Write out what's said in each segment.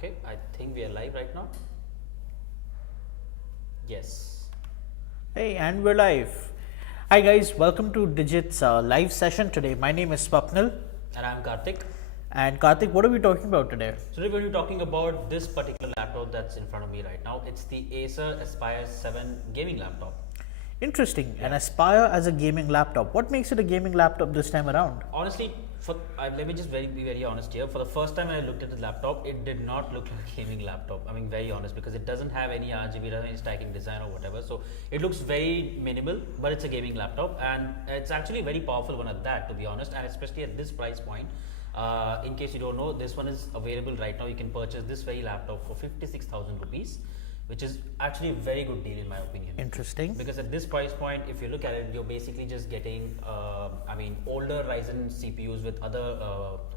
Okay, I think we are live right now. Yes. Hey, and we're live. Hi guys, welcome to Digit's live session today. My name is Swapnil. And I'm Karthik. And Karthik, what are we talking about today? Today we're going to be talking about this particular laptop that's in front of me right now. It's the Acer Aspire 7 gaming laptop. Interesting. An Aspire as a gaming laptop. What makes it a gaming laptop this time around? Honestly, let me just be very honest here. For the first time when I looked at the laptop, it did not look like a gaming laptop. I mean, very honest, because it doesn't have any RGB, doesn't have any stacking design or whatever. So it looks very minimal, but it's a gaming laptop, and it's actually a very powerful one at that, to be honest, and especially at this price point. In case you don't know, this one is available right now. You can purchase this very laptop for 56,000 rupees, which is actually a very good deal in my opinion. Interesting. Because at this price point, if you look at it, you're basically just getting, older Ryzen CPUs with other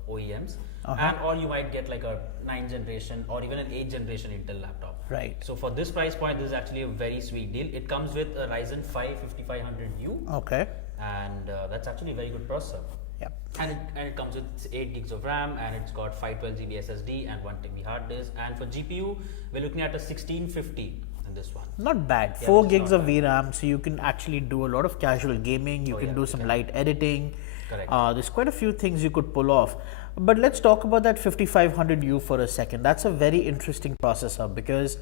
OEMs, and or you might get like a 9th generation or even an 8th generation Intel laptop. Right. So for this price point, this is actually a very sweet deal. It comes with a Ryzen 5 5500U. Okay. And that's actually a very good processor. Yep. And it comes with 8 gigs of RAM, and it's got 512GB SSD and 1TB hard disk. And for GPU, we're looking at a 1650 in this one. Not bad. Yeah, 4 gigs of VRAM, so you can actually do a lot of casual gaming. You can do some light editing. Correct. There's quite a few things you could pull off. But let's talk about that 5500U for a second. That's a very interesting processor because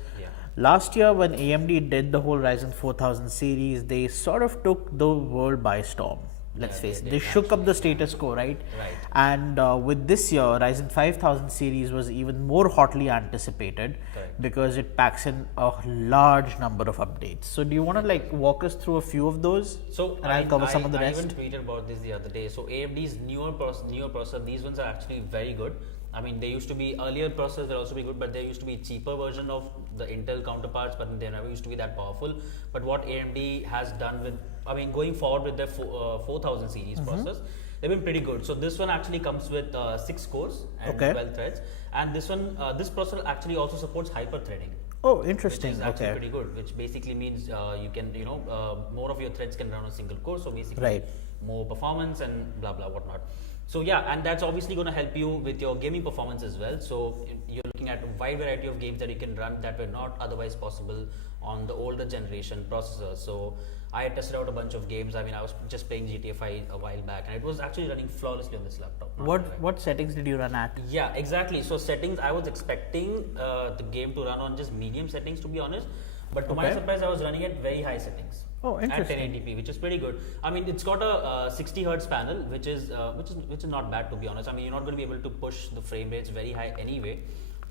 last year when AMD did the whole Ryzen 4000 series, they sort of took the world by storm. Let's face it, they shook up the status quo, right? Right. And with this year, Ryzen 5000 series was even more hotly anticipated because it packs in a large number of updates. So do you want to like walk us through a few of those? So and I'll cover some of the rest. I even tweeted about this the other day. So AMD's newer processor, these ones are actually very good. I mean, they used to be earlier processors, they'll also be good, but there used to be cheaper version of the Intel counterparts, but they never used to be that powerful. But what AMD has done with, going forward with their 4000 series processors, they've been pretty good. So this one actually comes with 6 cores and 12 threads, and this one, this processor actually also supports hyper threading. Oh, interesting. Which is actually pretty good, which basically means you can, more of your threads can run on a single core, so basically more performance and blah blah whatnot. So yeah, and that's obviously going to help you with your gaming performance as well. So you're looking at a wide variety of games that you can run that were not otherwise possible on the older generation processors. So I had tested out a bunch of games. I mean, I was just playing GTA 5 a while back, and it was actually running flawlessly on this laptop. What settings did you run at? Yeah, exactly. So settings, I was expecting the game to run on just medium settings, to be honest. But to my surprise, I was running at very high settings. Oh, interesting. At 1080p, which is pretty good. I mean, it's got a 60 hertz panel, which is not bad, to be honest. I mean, you're not going to be able to push the frame rates very high anyway.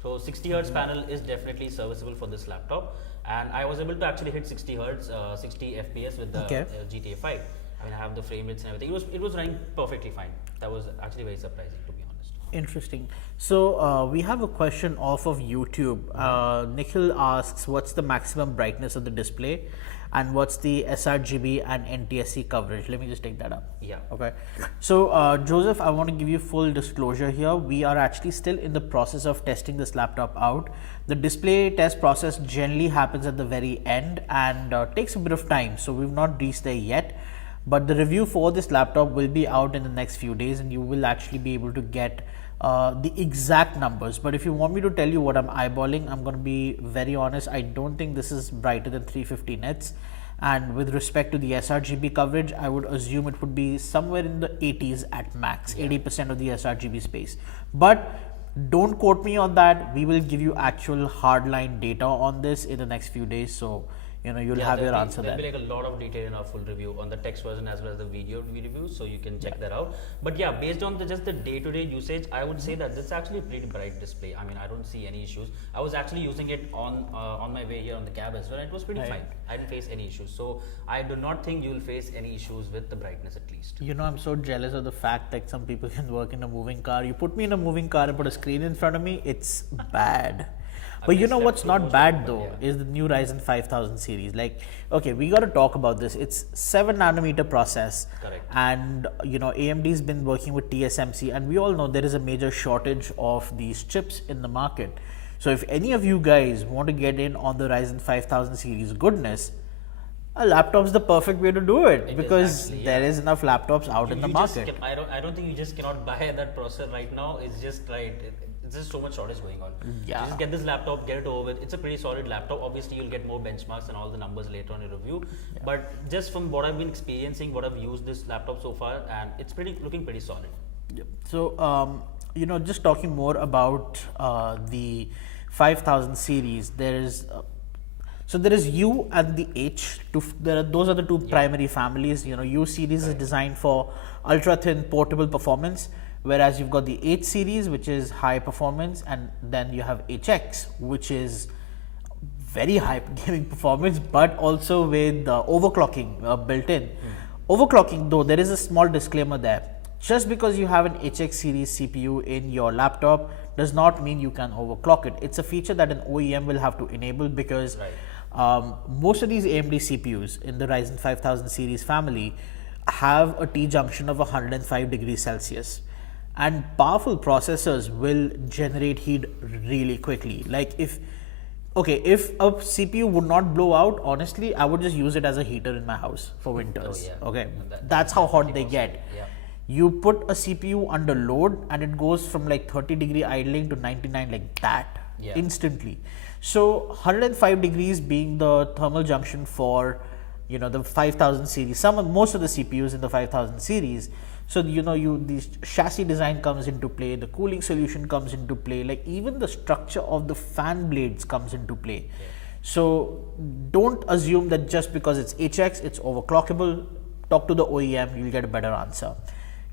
So 60 hertz panel is definitely serviceable for this laptop, and I was able to actually hit 60 hertz, 60 FPS with the GTA 5. I mean, I have the frame rates and everything. It was running perfectly fine. That was actually very surprising, to be honest. Interesting. So we have a question off of YouTube. Nikhil asks, what's the maximum brightness of the display, and what's the sRGB and NTSC coverage? Let me just take that up. Yeah. Okay. So Joseph, I want to give you full disclosure here. We are actually still in the process of testing this laptop out. The display test process generally happens at the very end and takes a bit of time. So we've not reached there yet. But the review for this laptop will be out in the next few days, and you will actually be able to get the exact numbers. But if you want me to tell you what I'm eyeballing, I'm going to be very honest. I don't think this is brighter than 350 nits. And with respect to the sRGB coverage, I would assume it would be somewhere in the 80s at max, 80% of the sRGB space. But don't quote me on that. We will give you actual hardline data on this in the next few days. So you'll have your answer there. There'll be like a lot of detail in our full review on the text version as well as the video review, so you can check that out. But yeah, based on just the day-to-day usage, I would say that this is actually a pretty bright display. I mean, I don't see any issues. I was actually using it on my way here on the cab as well, and it was pretty fine. I didn't face any issues. So I do not think you'll face any issues with the brightness, at least. I'm so jealous of the fact that some people can work in a moving car. You put me in a moving car and put a screen in front of me, it's bad. But you know what's not bad though is the new Ryzen 5000 series. Like, okay, we got to talk about this. It's 7 nanometer process. Correct. And AMD's been working with TSMC, and we all know there is a major shortage of these chips in the market. So if any of you guys want to get in on the Ryzen 5000 series goodness, a laptop's the perfect way to do it, because there is enough laptops out in the market. I don't think you just cannot buy that processor right now. It's just There's just so much shortage going on. Yeah. Just get this laptop, get it over with. It's a pretty solid laptop. Obviously, you'll get more benchmarks and all the numbers later on in review. Yeah. But just from what I've been experiencing, what I've used this laptop so far, and it's looking pretty solid. Yep. So, just talking more about the 5000 series, there is U and the H. Those are the two primary families. U series is designed for ultra thin portable performance, whereas you've got the H series, which is high performance, and then you have HX, which is very high gaming performance, but also with overclocking built in. Overclocking, though, there is a small disclaimer there. Just because you have an HX series CPU in your laptop does not mean you can overclock it. It's a feature that an OEM will have to enable because most of these AMD CPUs in the Ryzen 5000 series family have a T junction of 105 degrees Celsius, and powerful processors will generate heat really quickly. Like if a CPU would not blow out, honestly, I would just use it as a heater in my house for winters. Okay, that's how hot they get. You put a CPU under load and it goes from like 30-degree idling to 99 like that instantly. So 105 degrees being the thermal junction for the 5000 series, most of the CPUs in the 5000 series. So the chassis design comes into play, the cooling solution comes into play, like even the structure of the fan blades comes into play. So don't assume that just because it's HX, it's overclockable. Talk to the OEM, you'll get a better answer.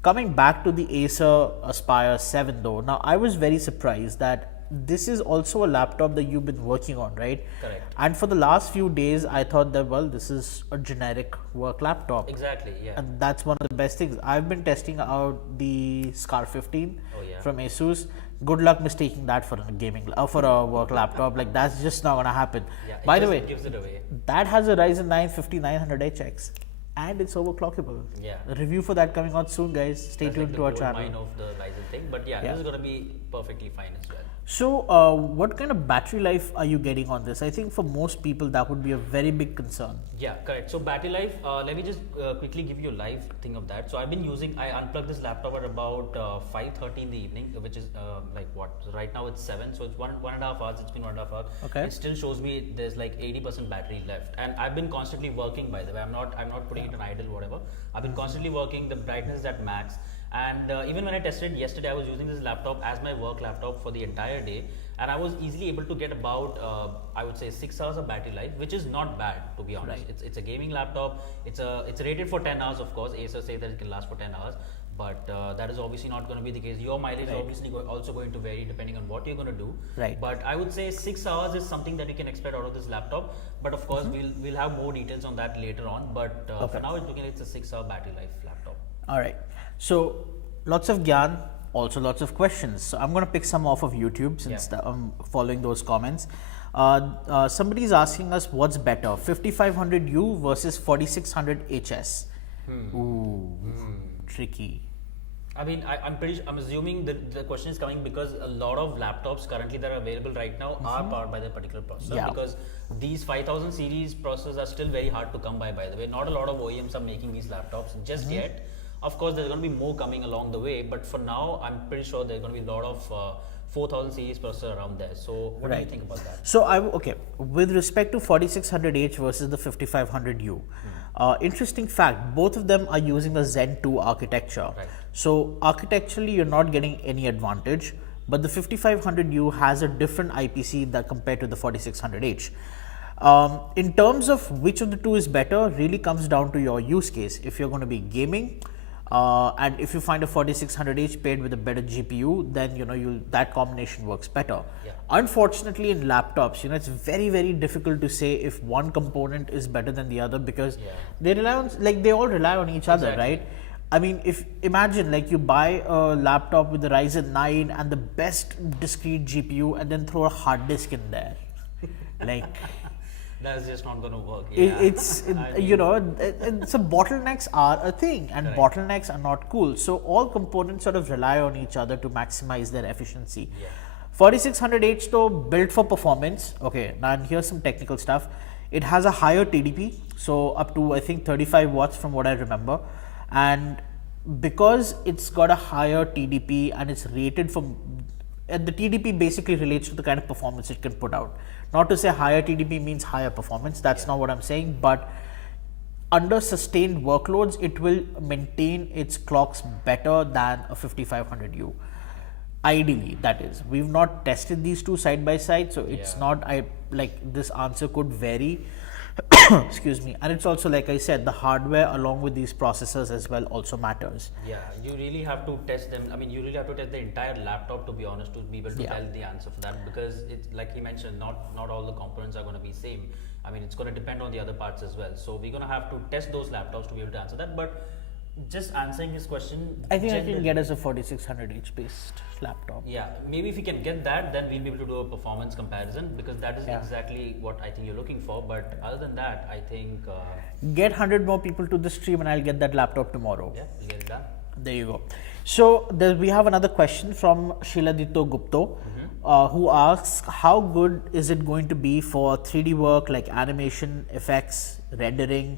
Coming back to the Acer Aspire 7 though, now I was very surprised that this is also a laptop that you've been working on, right? Correct. And for the last few days, I thought that, well, this is a generic work laptop. Exactly, yeah. And that's one of the best things. I've been testing out the Scar 15 from Asus. Good luck mistaking that for a work laptop. Like that's just not gonna happen. By the way, gives it away. That has a Ryzen 9 5900HX. And it's overclockable. A review for that coming out soon, guys. Stay tuned to our channel. Mine of the Ryzen thing, but this is gonna be perfectly fine as well. So, what kind of battery life are you getting on this? I think for most people that would be a very big concern. Yeah, correct. So battery life, let me just quickly give you a live thing of that. So I unplugged this laptop at about 5:30 in the evening, which is right now it's 7, so it's one and a half hours. It's been 1.5 hours. Okay. It still shows me there's like 80% battery left, and I've been constantly working. By the way, I'm not putting it on idle, whatever. I've been constantly working. The brightness is at max. And even when I tested it yesterday, I was using this laptop as my work laptop for the entire day, and I was easily able to get about I would say 6 hours of battery life, which is not bad, to be honest. It's a gaming laptop. It's rated for 10 hours, of course. Acer say that it can last for 10 hours, but that is obviously not going to be the case. Your mileage is obviously also going to vary depending on what you're going to do. But I would say 6 hours is something that you can expect out of this laptop. But of course, we'll have more details on that later on. But for now, it's looking like it's a 6-hour battery life laptop. All right. So lots of gyan, also lots of questions. So I'm going to pick some off of YouTube since I'm following those comments. Somebody is asking us what's better, 5500U versus 4600HS. Tricky. I mean, I'm assuming that the question is coming because a lot of laptops currently that are available right now are powered by that particular processor, because these 5000 series processors are still very hard to come by the way. Not a lot of OEMs are making these laptops just yet. Of course, there's going to be more coming along the way, but for now, I'm pretty sure there's going to be a lot of 4000 series processor around there. So, what do you think about that? So, with respect to 4600H versus the 5500U, interesting fact, both of them are using the Zen 2 architecture. So, architecturally, you're not getting any advantage, but the 5500U has a different IPC that compared to the 4600H. In terms of which of the two is better, really comes down to your use case. If you're going to be gaming, and if you find a 4600H paired with a better GPU, then that combination works better. Unfortunately, in laptops, it's very, very difficult to say if one component is better than the other because they all rely on each other, right? I mean, imagine you buy a laptop with the Ryzen 9 and the best discrete GPU and then throw a hard disk in there. That's just not going to work. So bottlenecks are a thing, and bottlenecks are not cool. So all components sort of rely on each other to maximize their efficiency. 4600H though, built for performance. Okay, now here's some technical stuff. It has a higher TDP, so up to I think 35 watts from what I remember, and because it's got a higher TDP and it's rated for the TDP basically relates to the kind of performance it can put out. Not to say higher TDP means higher performance, that's not what I'm saying, but under sustained workloads, it will maintain its clocks better than a 5500U. Ideally, that is. We've not tested these two side by side, so it's not, this answer could vary. Excuse me. And it's also, like I said, the hardware along with these processors as well also matters. Yeah, you really have to test them. I mean, you really have to test the entire laptop, to be honest, to be able to tell the answer for that, because it's like he mentioned, not all the components are going to be same. I mean, it's going to depend on the other parts as well. So we're going to have to test those laptops to be able to answer that. But just answering his question, I think I can get us a 4600H based laptop. Yeah, maybe if we can get that, then we'll be able to do a performance comparison, because that is exactly what I think you're looking for. But other than that, I think get 100 more people to the stream and I'll get that laptop tomorrow. Yeah, we'll get it done. There you go. So we have another question from Shiladito Gupto, who asks, how good is it going to be for 3D work like animation, effects, rendering?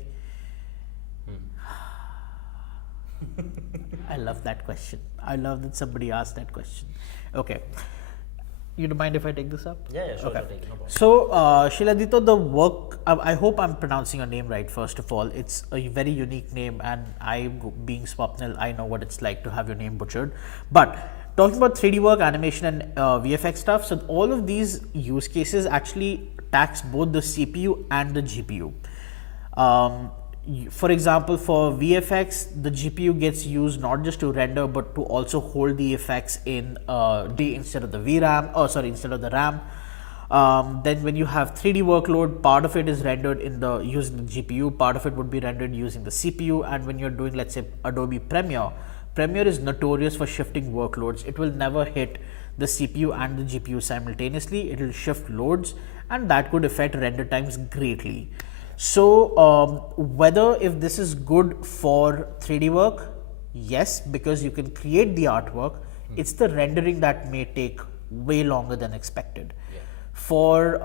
I love that question. I love that somebody asked that question. Okay. You don't mind if I take this up? Yeah, sure. Okay. Take it, no problem. So, Shiladito, the work, I hope I'm pronouncing your name right, first of all. It's a very unique name, and being Swapnil, I know what it's like to have your name butchered. But talking about 3D work, animation, and VFX stuff, so all of these use cases actually tax both the CPU and the GPU. For example, for VFX, the GPU gets used not just to render, but to also hold the effects in D instead of the instead of the RAM. Then when you have 3D workload, part of it is rendered using the GPU, part of it would be rendered using the CPU. And when you're doing, let's say, Adobe Premiere is notorious for shifting workloads. It will never hit the CPU and the GPU simultaneously. It will shift loads, and that could affect render times greatly. So whether if this is good for 3D work, yes, because you can create the artwork, it's the rendering that may take way longer than expected. For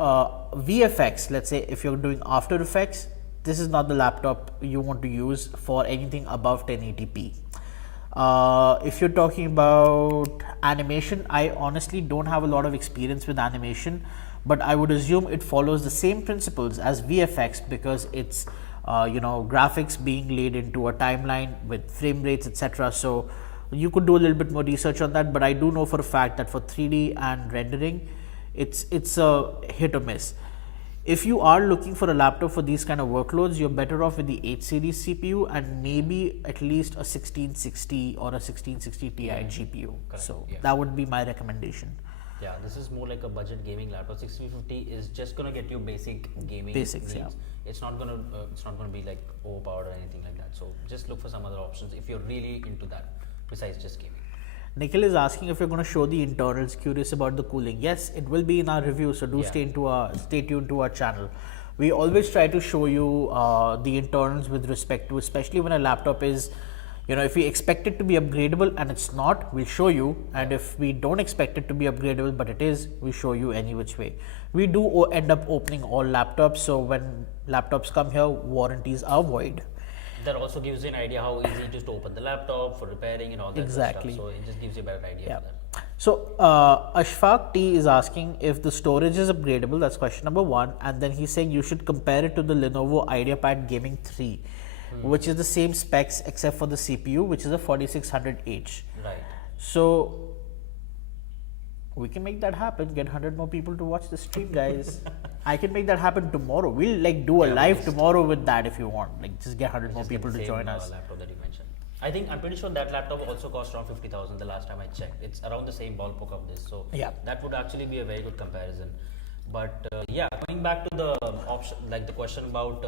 VFX, let's say if you're doing After Effects, this is not the laptop you want to use for anything above 1080p. If you're talking about animation, I honestly don't have a lot of experience with animation, but I would assume it follows the same principles as VFX, because it's graphics being laid into a timeline with frame rates, etc. So you could do a little bit more research on that, but I do know for a fact that for 3D and rendering, it's a hit or miss. If you are looking for a laptop for these kind of workloads, you're better off with the 8 series CPU and maybe at least a 1660 or a 1660 Ti GPU. Correct. So that would be my recommendation. Yeah, this is more like a budget gaming laptop. 6350 is just gonna get you basic gaming basics needs. Yeah, it's not gonna be like overpowered or anything like that. So just look for some other options if you're really into that besides just gaming. Nikhil is asking if you're going to show the internals. Curious about the cooling. Yes, it will be in our review, so do stay tuned to our channel. We always try to show you the internals with respect to, especially when a laptop is, if we expect it to be upgradable and it's not, we'll show you. And if we don't expect it to be upgradable but it is, we show you any which way. We do end up opening all laptops, so when laptops come here, warranties are void. That also gives you an idea how easy it is to open the laptop for repairing and all that exactly stuff. So it just gives you a better idea of that. So Ashfaq T is asking if the storage is upgradable. That's question number 1. And then he's saying you should compare it to the Lenovo IdeaPad Gaming 3, which is the same specs except for the CPU, which is a 4600H. Right. So we can make that happen. Get 100 more people to watch the stream, guys. I can make that happen tomorrow. We'll do a live tomorrow with that if you want. Just get 100 more people to join us. Laptop that you mentioned. I'm pretty sure that laptop also cost around 50,000 the last time I checked. It's around the same ballpark of this. So that would actually be a very good comparison. But coming back to the option, like the question about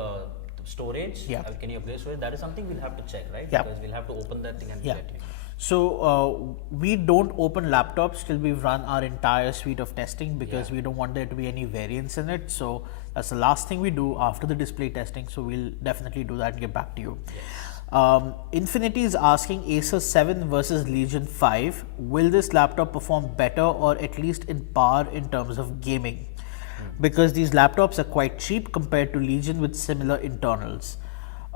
storage, can you upgrade storage? That is something we'll have to check, right? Because we'll have to open that thing and get it. So we don't open laptops till we've run our entire suite of testing, because we don't want there to be any variance in it. So that's the last thing we do after the display testing. So we'll definitely do that and get back to you. Infinity is asking Acer 7 versus Legion 5. Will this laptop perform better or at least in par in terms of gaming? Because these laptops are quite cheap compared to Legion with similar internals.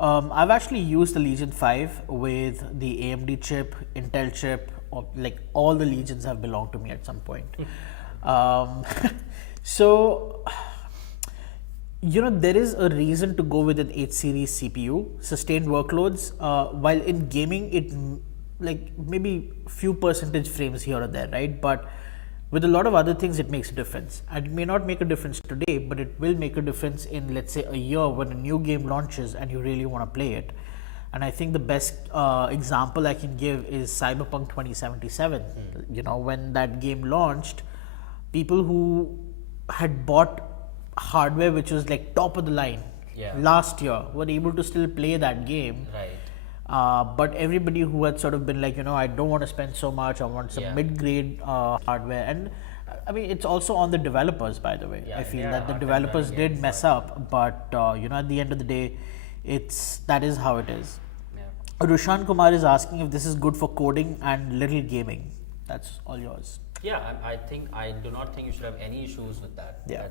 I've actually used the Legion 5 with the AMD chip, Intel chip, like all the legions have belonged to me at some point. um, so there is a reason to go with an 8 series CPU, sustained workloads, while in gaming it like maybe few percentage frames here or there, right? But with a lot of other things, it makes a difference. And it may not make a difference today, but it will make a difference in, let's say, a year when a new game launches and you really want to play it. And I think the best example I can give is Cyberpunk 2077. When that game launched, people who had bought hardware which was like top of the line last year were able to still play that game. Right. But everybody who had sort of been like, I don't want to spend so much, I want some mid-grade hardware. And I mean, it's also on the developers, by the way. I feel that the developers did mess up, but at the end of the day, that is how it is. Rushan Kumar is asking if this is good for coding and little gaming. That's all yours. Yeah, I do not think you should have any issues with that. Yeah.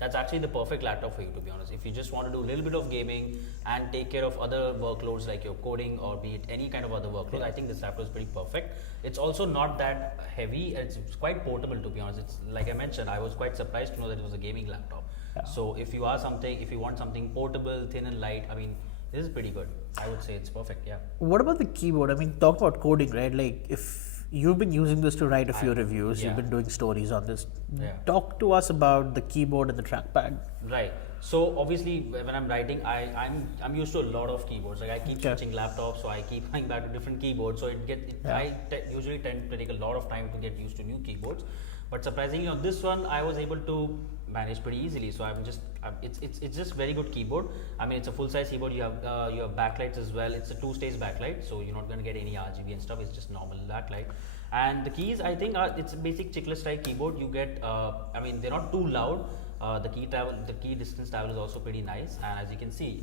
That's actually the perfect laptop for you, to be honest. If you just want to do a little bit of gaming and take care of other workloads like your coding or be it any kind of other workload, I think this laptop is pretty perfect. It's also not that heavy. It's quite portable, to be honest. It's like I mentioned, I was quite surprised to know that it was a gaming laptop. Yeah. So if you want something portable, thin and light, I mean, this is pretty good. I would say it's perfect. Yeah. What about the keyboard? I mean, talk about coding, right? Like if you've been using this to write a few reviews, you've been doing stories on this. Talk to us about the keyboard and the trackpad. Right. So obviously when I'm writing, I'm used to a lot of keyboards. Like I keep switching laptops, so I keep going back to different keyboards. So I usually tend to take a lot of time to get used to new keyboards. But surprisingly on this one, I was able to manage pretty easily. So it's just very good keyboard. I mean, it's a full size keyboard. You have backlights as well. It's a 2-stage backlight, so you're not going to get any RGB and stuff. It's just normal backlight. And the keys, I think, it's a basic chickless type keyboard. You get, I mean, they're not too loud. The key distance travel is also pretty nice. And as you can see,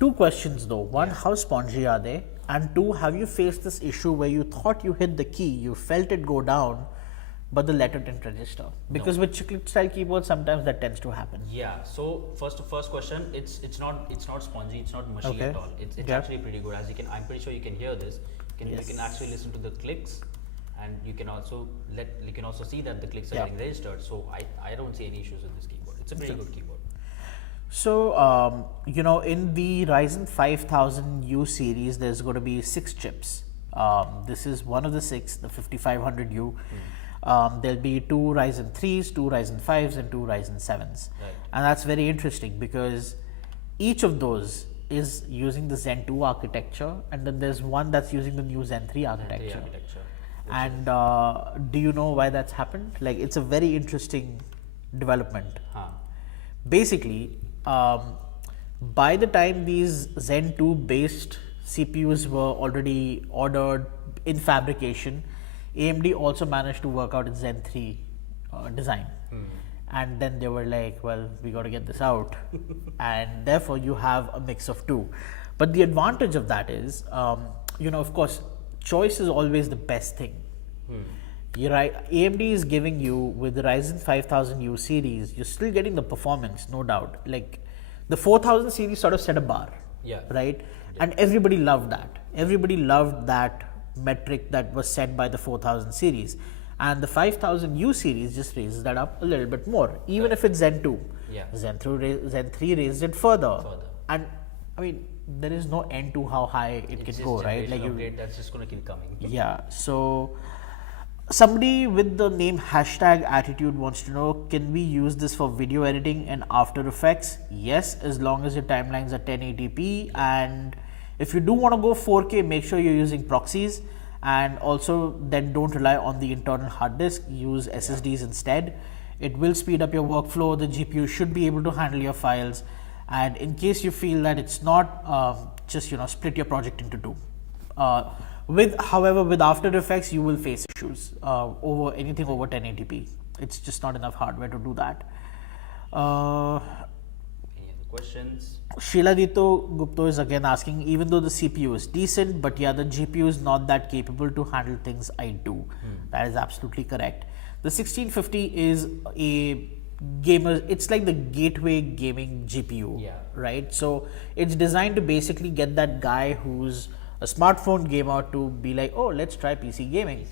two questions though. One, how spongy are they? And two, have you faced this issue where you thought you hit the key, you felt it go down, but the letter didn't register? Because with chiclet style keyboards, sometimes that tends to happen. Yeah. So first question, it's not spongy, it's not mushy at all. It's actually pretty good. I'm pretty sure you can hear this. You can actually listen to the clicks, and you can also see that the clicks are getting registered. So I don't see any issues with this keyboard. It's a pretty good keyboard. So in the Ryzen 5000U series, there's going to be 6 chips. This is one of the 6, the 5500U. There'll be 2 Ryzen 3s, 2 Ryzen 5s, and 2 Ryzen 7s. Right. And that's very interesting because each of those is using the Zen 2 architecture, and then there's one that's using the new Zen 3 architecture. And do you know why that's happened? Like, it's a very interesting development. Basically, by the time these Zen 2 based CPUs were already ordered in fabrication, AMD also managed to work out its Zen 3 design. And then they were like, well, we got to get this out. And therefore, you have a mix of 2. But the advantage of that is, of course, choice is always the best thing. You're right. AMD is giving you, with the Ryzen 5000U series, you're still getting the performance, no doubt. Like, the 4000 series sort of set a bar. Right? And everybody loved that. Everybody loved that metric that was set by the 4000 series. And the 5000U series just raises that up a little bit more, even if it's Zen 2. Zen 3 raised it further. And I mean, there is no end to how high it can go, right? Like that's just going to keep coming. So somebody with the name #attitude wants to know, can we use this for video editing and After Effects? Yes, as long as your timelines are 1080p. And if you do want to go 4K, make sure you're using proxies. And also then don't rely on the internal hard disk, use SSDs instead. It will speed up your workflow. The GPU should be able to handle your files. And in case you feel that it's not, just split your project into 2. However, with After Effects, you will face issues over anything over 1080p. It's just not enough hardware to do that. Questions? Shiladito Gupta is again asking, even though the CPU is decent, but the GPU is not that capable to handle things I do. That is absolutely correct. The 1650 is a gamer, it's like the gateway gaming GPU, right? So it's designed to basically get that guy who's a smartphone gamer to be like, oh, let's try PC gaming.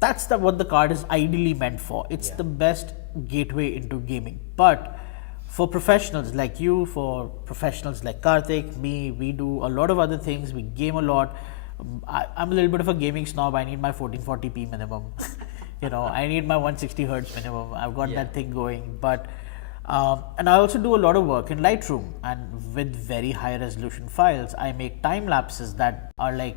That's what the card is ideally meant for. It's the best gateway into gaming. But for professionals like you, for professionals like Karthik, me, we do a lot of other things. We game a lot. I'm a little bit of a gaming snob. I need my 1440p minimum. I need my 160 hertz minimum. I've got that thing going. But and I also do a lot of work in Lightroom, and with very high resolution files, I make time lapses that are like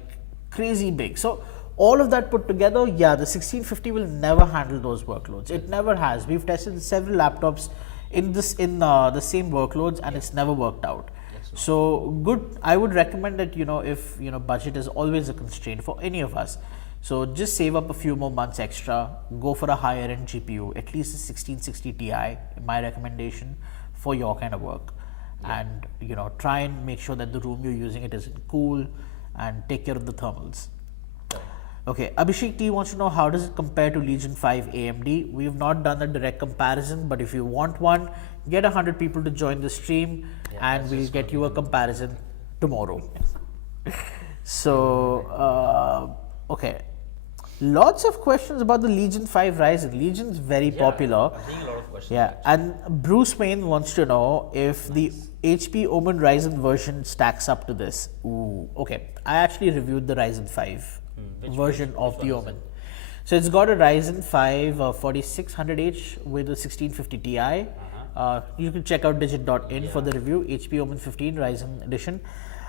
crazy big. So all of that put together, the 1650 will never handle those workloads. It never has. We've tested several laptops in the same workloads, and it's never worked out. So good. I would recommend that if budget is always a constraint for any of us. So just save up a few more months extra, go for a higher end GPU, at least a 1660 Ti, my recommendation for your kind of work. And try and make sure that the room you're using it isn't cool, and take care of the thermals. Okay, Abhishek T wants to know, how does it compare to Legion 5 AMD? We've not done a direct comparison, but if you want one, get 100 people to join the stream, and we'll get you a comparison tomorrow. So, okay. Lots of questions about the Legion 5 Ryzen. Legion is very popular. I'm seeing a lot of questions. Yeah, and Bruce Wayne wants to know if the HP Omen Ryzen version stacks up to this. Ooh, okay. I actually reviewed the Ryzen 5 version of the Omen. So it's got a Ryzen 5 4600H with a 1650 Ti. You can check out digit.in for the review, HP Omen 15 Ryzen edition.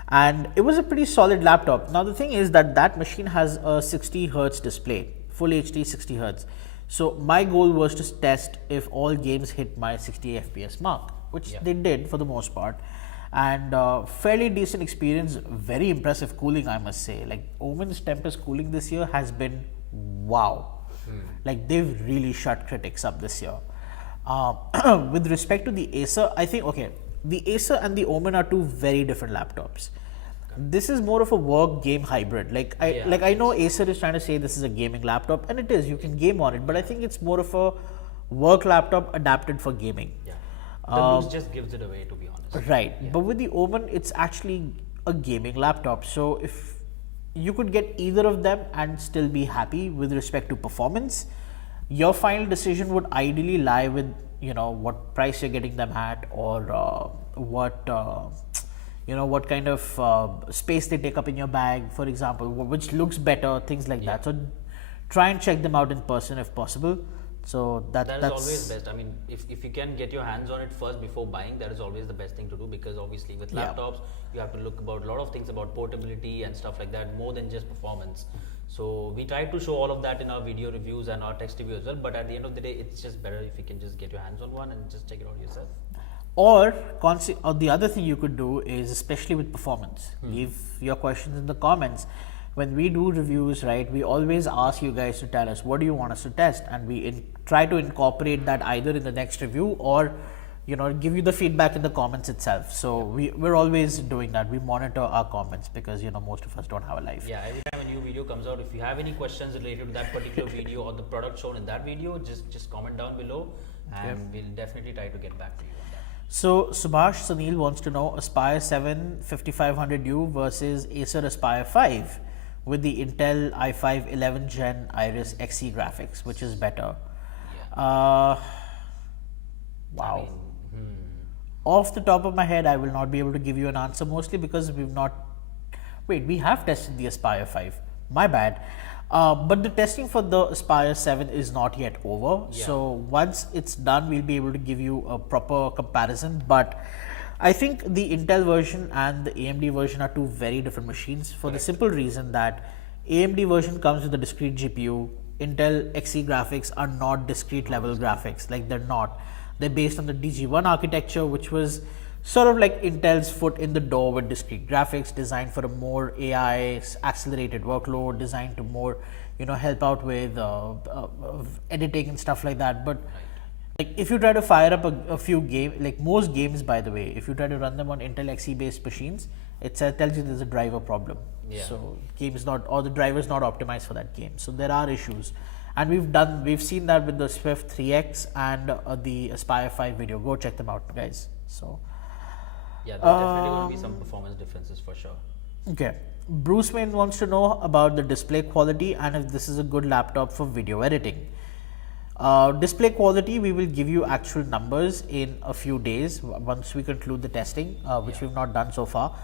And it was a pretty solid laptop. Now the thing is that machine has a 60 Hz display, full HD 60 Hz. So my goal was to test if all games hit my 60 FPS mark, which they did for the most part. And fairly decent experience, very impressive cooling, I must say. Like Omen's Tempest cooling this year has been wow. Like they've really shut critics up this year. With respect to the Acer, I think, the Acer and the Omen are two very different laptops. This is more of a work game hybrid. I know Acer is trying to say this is a gaming laptop, and it is. You can game on it, but I think it's more of a work laptop adapted for gaming. The looks just gives it away, to be honest. Right, but with the Omen, it's actually a gaming laptop. So if you could get either of them and still be happy with respect to performance, your final decision would ideally lie with what price you're getting them at, or what kind of space they take up in your bag, for example, which looks better, things like that. So try and check them out in person if possible. So that's always best. I mean, if you can get your hands on it first before buying, that is always the best thing to do, because obviously with laptops you have to look about a lot of things about portability and stuff like that, more than just performance. So we try to show all of that in our video reviews and our text review as well, but at the end of the day, it's just better if you can just get your hands on one and just check it out yourself. Or the other thing you could do is, especially with performance, leave your questions in the comments. When we do reviews, right, we always ask you guys to tell us what do you want us to test, and we try to incorporate that either in the next review or give you the feedback in the comments itself. So we're always doing that. We monitor our comments because most of us don't have a life. Yeah, every time a new video comes out, if you have any questions related to that particular video or the product shown in that video, just comment down below, and we'll definitely try to get back to you on that. So Subhash Sanil wants to know Aspire 7 5500U versus Acer Aspire 5 with the Intel i5 11th Gen Iris Xe graphics, which is better? Wow. Off the top of my head, I will not be able to give you an answer, mostly because we have tested the Aspire 5. My bad. But the testing for the Aspire 7 is not yet over. So once it's done, we'll be able to give you a proper comparison. But I think the Intel version and the AMD version are two very different machines, for the simple reason that AMD version comes with a discrete GPU. Intel Xe graphics are not discrete level graphics. Like they're not. They're based on the DG1 architecture, which was sort of like Intel's foot in the door with discrete graphics, designed for a more AI accelerated workload, designed to more, help out with editing and stuff like that. But like if you try to fire up a few games, like most games, by the way, if you try to run them on Intel Xe based machines, it tells you there's a driver problem. So the driver is not optimized for that game. So there are issues. And we've seen that with the Swift 3X and the Aspire 5 video. Go check them out, guys. So yeah, there's definitely going to be some performance differences for sure. Okay. Bruce Wayne wants to know about the display quality and if this is a good laptop for video editing. Display quality, we will give you actual numbers in a few days once we conclude the testing, which we've not done so far.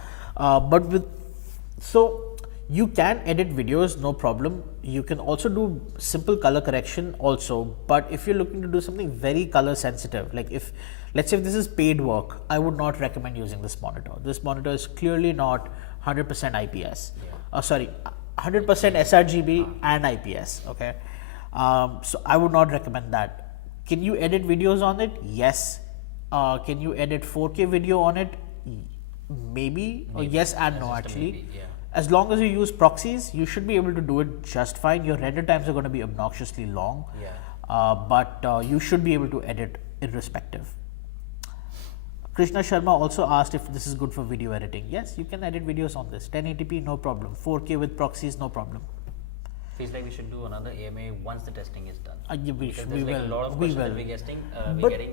So you can edit videos, no problem. You can also do simple color correction also, but if you're looking to do something very color sensitive, like if, let's say if this is paid work, I would not recommend using this monitor. This monitor is clearly not 100% IPS. Sorry, 100% sRGB and IPS. Okay. So I would not recommend that. Can you edit videos on it? Yes. Can you edit 4K video on it? Maybe. Or yes and no actually. Maybe, yeah. As long as you use proxies, you should be able to do it just fine. Your render times are going to be obnoxiously long, but you should be able to edit irrespective. Krishna Sharma also asked if this is good for video editing. Yes, you can edit videos on this. 1080p, no problem. 4K with proxies, no problem. Feels like we should do another AMA once the testing is done. We Like a lot of we questions will. that we're getting.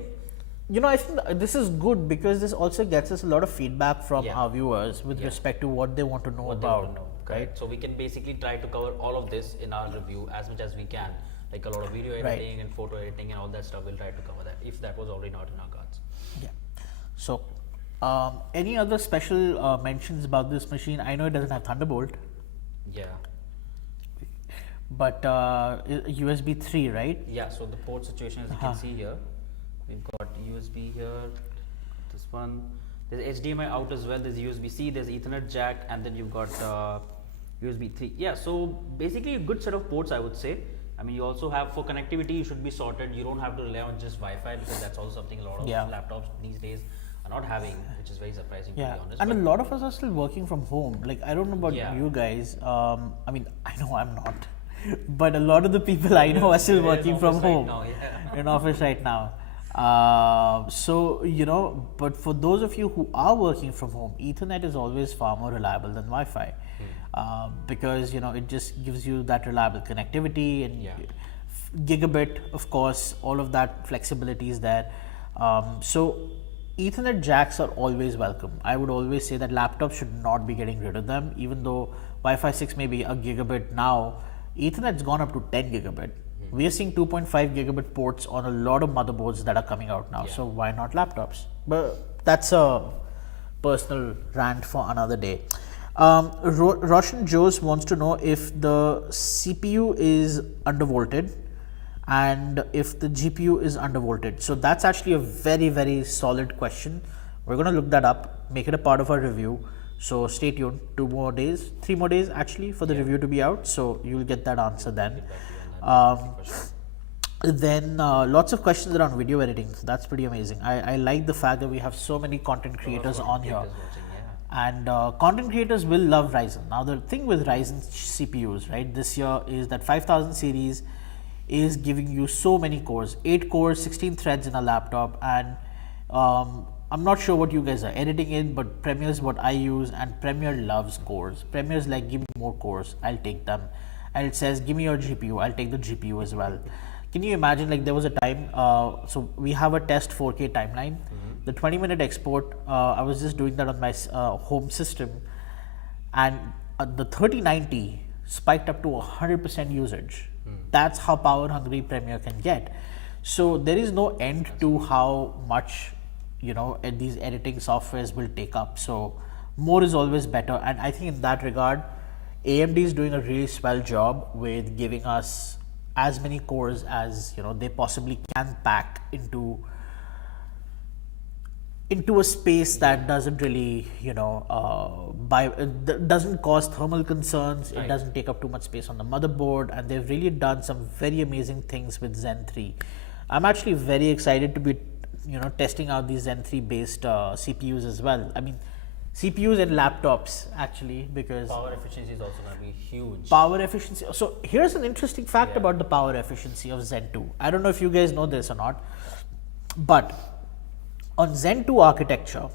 You know, I think this is good because this also gets us a lot of feedback from our viewers with respect to what they want to know about. Right? So we can basically try to cover all of this in our review as much as we can. Like a lot of video editing and photo editing and all that stuff, we'll try to cover that if that was already not in our cards. Yeah. So, any other special mentions about this machine? I know it doesn't have Thunderbolt. Yeah. But USB 3, right? Yeah, so the port situation, as you can see here, we've got USB here, this one, there's HDMI out as well, there's USB-C, there's Ethernet jack, and then you've got USB 3. Yeah, so basically a good set of ports, I would say. I mean, you also have, for connectivity, you should be sorted. You don't have to rely on just Wi-Fi because that's also something a lot of laptops these days are not having, which is very surprising to be honest. And a lot of us are still working from home. Like, I don't know about you guys. I mean, I know I'm not. But a lot of the people I know are still working from home in office right now. So, you know, but for those of you who are working from home, Ethernet is always far more reliable than Wi-Fi because, you know, it just gives you that reliable connectivity and gigabit, of course, all of that flexibility is there. So Ethernet jacks are always welcome. I would always say that laptops should not be getting rid of them, even though Wi-Fi 6 may be a gigabit now. Ethernet's gone up to 10 gigabit. We are seeing 2.5 gigabit ports on a lot of motherboards that are coming out now. So why not laptops? But that's a personal rant for another day. Roshan Jose wants to know if the CPU is undervolted and if the GPU is undervolted. So that's actually a very, very solid question. We're going to look that up, make it a part of our review. So stay tuned, 3 more days actually for the review to be out. So you'll get that answer then. Then lots of questions around video editing. So that's pretty amazing. I like the fact that we have so many content creators on here. And content creators will love Ryzen. Now the thing with Ryzen CPUs, right, this year is that 5000 series is giving you so many cores, 8 cores, 16 threads in a laptop, and I'm not sure what you guys are editing in, but Premiere is what I use, and Premiere loves cores. Premiere is like, give me more cores, I'll take them. And it says, give me your GPU, I'll take the GPU as well. Can you imagine, like there was a time, so we have a test 4K timeline. The 20-minute export, I was just doing that on my home system, and the 3090 spiked up to 100% usage. That's how power hungry Premiere can get. So there is no end to how much, you know, these editing softwares will take up. So more is always better, and I think in that regard, AMD is doing a really swell job with giving us as many cores as, you know, they possibly can pack into a space that doesn't really, you know, doesn't cause thermal concerns. It doesn't take up too much space on the motherboard, and they've really done some very amazing things with Zen 3. I'm actually very excited to be, you know, testing out these Zen 3 based CPUs as well. I mean, CPUs and laptops actually, because power efficiency is also going to be huge. Power efficiency. So here's an interesting fact about the power efficiency of Zen 2. I don't know if you guys know this or not, but on Zen 2 architecture,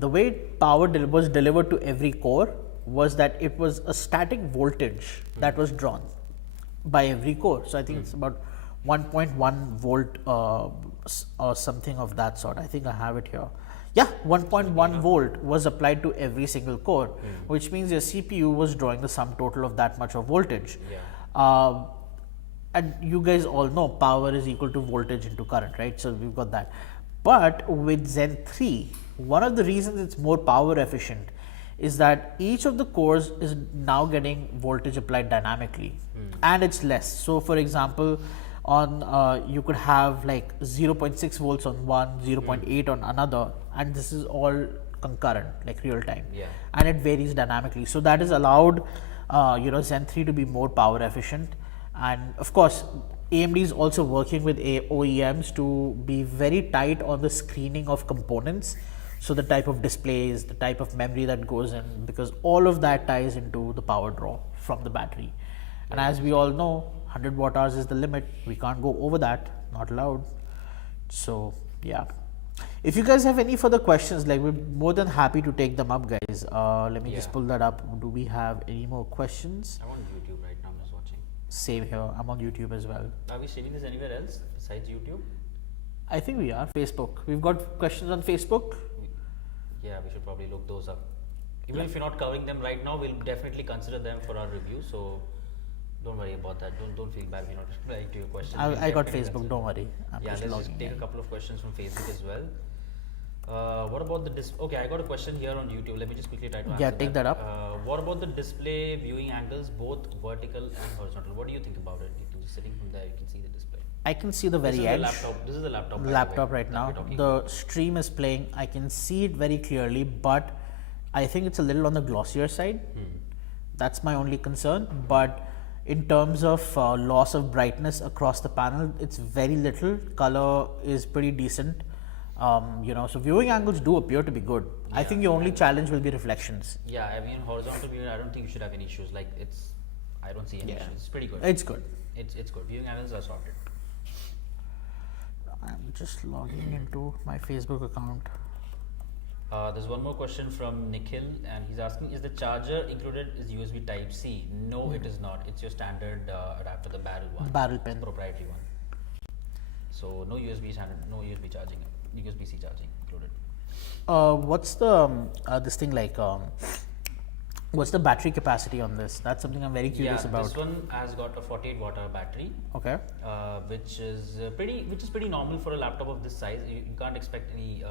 the way power was delivered to every core was that it was a static voltage that was drawn by every core. So I think it's about 1.1 volt or something of that sort. I think I have it here. Yeah, 1.1 volt was applied to every single core, which means your CPU was drawing the sum total of that much of voltage. And you guys all know power is equal to voltage into current, right? So we've got that. But with Zen 3, one of the reasons it's more power efficient is that each of the cores is now getting voltage applied dynamically, and it's less. So for example, on you could have like 0.6 volts on one, 0.8 on another, and this is all concurrent, like real time, and it varies dynamically. So that is allowed Zen 3 to be more power efficient. And of course, AMD is also working with OEMs to be very tight on the screening of components. So the type of displays, the type of memory that goes in, because all of that ties into the power draw from the battery. And as we all know, 100 watt hours is the limit. We can't go over that, not allowed. So yeah. If you guys have any further questions, like, we're more than happy to take them up, guys. Let me just pull that up. Do we have any more questions? I'm on YouTube right now, I'm just watching. Same here. I'm on YouTube as well. Are we streaming this anywhere else besides YouTube? I think we are. Facebook. We've got questions on Facebook. Yeah, we should probably look those up. Even if you're not covering them right now, we'll definitely consider them for our review. So don't worry about that. Don't feel bad if you're not replying to your questions. I got Facebook. Don't worry. Let's just take a couple of questions from Facebook as well. What about the Okay, I got a question here on YouTube. Let me just quickly try to answer take that up. What about the display viewing angles, both vertical and horizontal? What do you think about it? Just sitting from there, you can see the display. I can see the very edge. This is the laptop. Laptop right now. The stream is playing. I can see it very clearly, but I think it's a little on the glossier side. That's my only concern. But in terms of loss of brightness across the panel, it's very little. Color is pretty decent. So viewing angles do appear to be good. I think your only challenge will be reflections. Yeah, I mean, horizontal viewing, I don't think you should have any issues. Like, I don't see any issues. It's pretty good. It's good. It's good. Viewing angles are sorted. I'm just logging into my Facebook account. There's one more question from Nikhil, and he's asking, is the charger included is USB Type C? No, it is not. It's your standard adapter, the barrel one. Barrel pin. Proprietary one. So no USB standard, no USB charging, USB-C charging included. What's the this thing like? What's the battery capacity on this? That's something I'm very curious about. This one has got a 48 watt hour battery. Okay. Which is pretty normal for a laptop of this size. You can't expect any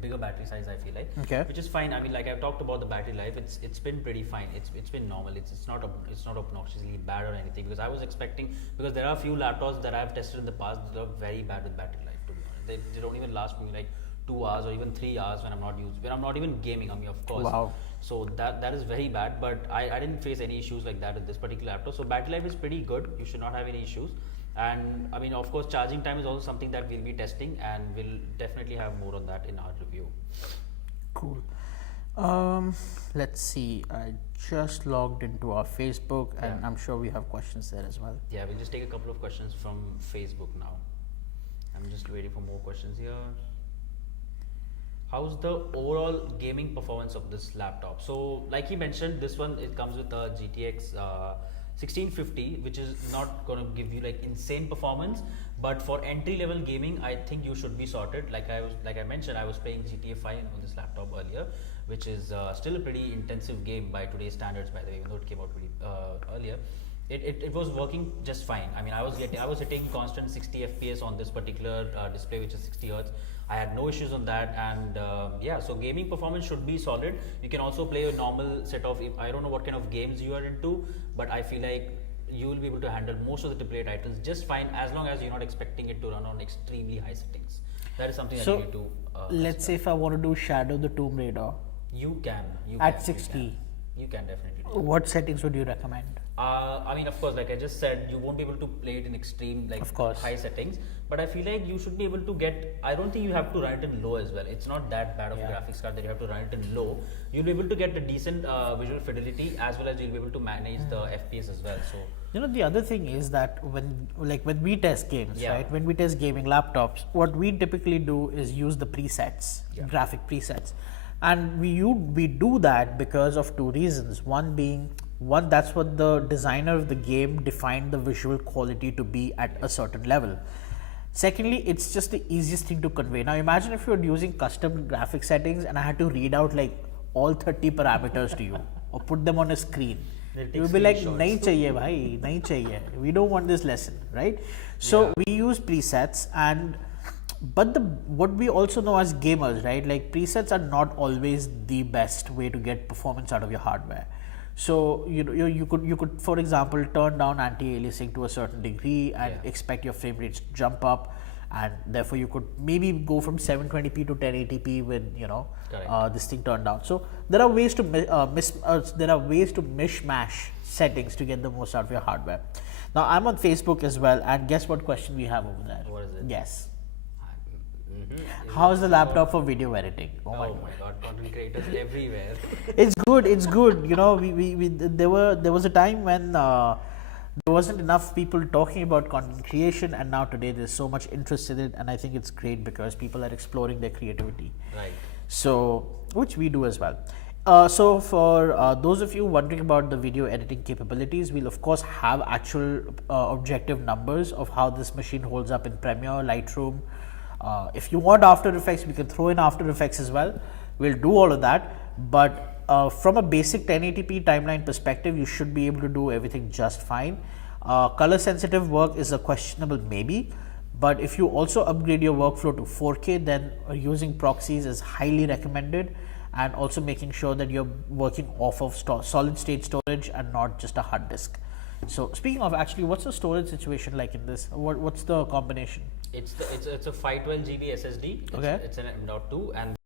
bigger battery size, I feel like. Okay. Which is fine. I mean, like I've talked about the battery life. It's been pretty fine. It's been normal. It's not obnoxiously bad or anything, because I was expecting, because there are a few laptops that I've tested in the past that are very bad with battery life, to be honest. They don't even last me like 2 hours or even 3 hours when I'm not even gaming. I mean, of course. Wow. So that is very bad, but I didn't face any issues like that with this particular laptop. So battery life is pretty good. You should not have any issues. And I mean, of course, charging time is also something that we'll be testing, and we'll definitely have more on that in our review. Cool. Let's see. I just logged into our Facebook, and I'm sure we have questions there as well. Yeah, we'll just take a couple of questions from Facebook now. I'm just waiting for more questions here. How's the overall gaming performance of this laptop? So, like he mentioned, this one, it comes with a GTX 1650, which is not going to give you like insane performance, but for entry level gaming, I think you should be sorted. Like I mentioned, I was playing GTA 5 on this laptop earlier, which is still a pretty intensive game by today's standards, by the way, even though it came out pretty earlier. It was working just fine. I mean, I was hitting constant 60 FPS on this particular display, which is 60 Hz. I had no issues on that, and so gaming performance should be solid. You can also play a normal set of, I don't know what kind of games you are into, but I feel like you will be able to handle most of the AAA titles just fine, as long as you're not expecting it to run on extremely high settings. That is something that you need to. Let's say if I want to do Shadow the Tomb Raider, you can at 60. You can definitely do what settings would you recommend? I mean, of course, like I just said, you won't be able to play it in extreme, like high settings, but I feel like you should be able to get, I don't think you have to run it in low as well. It's not that bad of a graphics card that you have to run it in low. You'll be able to get a decent visual fidelity, as well as you'll be able to manage the FPS as well. So, the other thing is that when we test games, right? When we test gaming laptops, what we typically do is use the presets, graphic presets. And we do that because of two reasons. One, that's what the designer of the game defined the visual quality to be at a certain level. Secondly, it's just the easiest thing to convey. Now imagine if you're using custom graphic settings and I had to read out like all 30 parameters to you or put them on a screen. You would be like, nahi chahiye bhai, nahi chahiye. We don't want this lesson, right? So we use presets, and but what we also know as gamers, right? Like presets are not always the best way to get performance out of your hardware. So you could for example turn down anti-aliasing to a certain degree and expect your frame rates to jump up, and therefore you could maybe go from 720p to 1080p with this thing turned down. So there are ways to mishmash settings to get the most out of your hardware. Now I'm on Facebook as well, and guess what question we have over there? What is it? Guess. How's the laptop for video editing? Oh my god, content creators everywhere. It's good. It's good. There was a time when there wasn't enough people talking about content creation, and now today there's so much interest in it, and I think it's great because people are exploring their creativity. Right. So, which we do as well. So for those of you wondering about the video editing capabilities, we'll of course have actual objective numbers of how this machine holds up in Premiere, Lightroom. If you want After Effects, we can throw in After Effects as well. We'll do all of that, but from a basic 1080p timeline perspective, you should be able to do everything just fine. Color sensitive work is a questionable maybe, but if you also upgrade your workflow to 4K, then using proxies is highly recommended, and also making sure that you're working off of solid state storage and not just a hard disk. So speaking of, actually, what's the storage situation like in this? What's the combination? It's a 512 GB SSD. Okay. It's an M.2, and